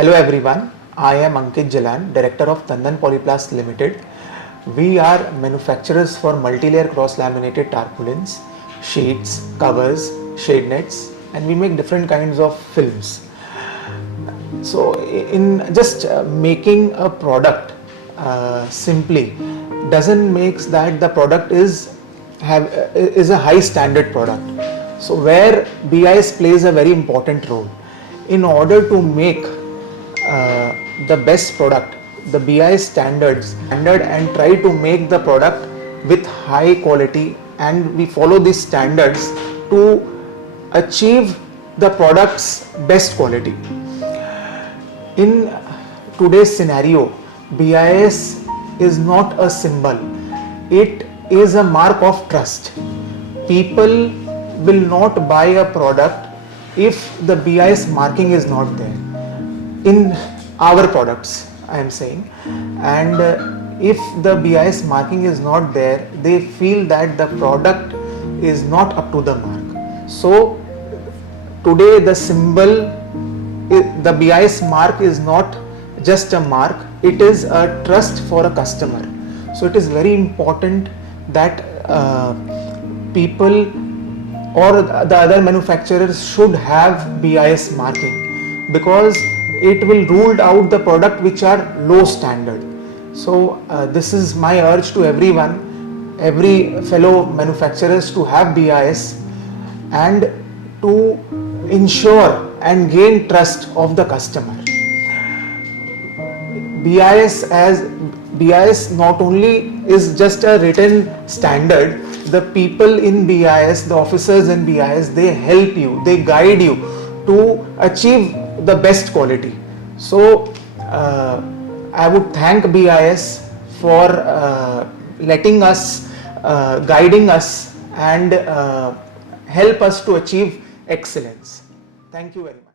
Hello everyone, I am Ankit Jalan, Director of Tandhan Polyplast Ltd. We are manufacturers for multi-layer cross-laminated tarpaulins, sheets, covers, shade nets, and we make different kinds of films. So in just making a product simply doesn't make that the product is a high standard product. So where BIS plays a very important role in order to make the best product, the BIS standard and try to make the product with high quality, and we follow these standards to achieve the product's best quality. In today's scenario, BIS is not a symbol, it is a mark of trust. People will not buy a product if the BIS marking is not there. In our products, I am saying, and if the BIS marking is not there, they feel that the product is not up to the mark. So today the symbol, the BIS mark is not just a mark, it is a trust for a customer. So it is very important that people or the other manufacturers should have BIS marking, because it will rule out the product which are low standard. So this is my urge to everyone, every fellow manufacturers, to have BIS and to ensure and gain trust of the customer. BIS not only is just a written standard, the people in BIS, the officers in BIS, they help you, they guide you to achieve the best quality. So I would thank BIS for letting us, guiding us, and help us to achieve excellence. Thank you very much.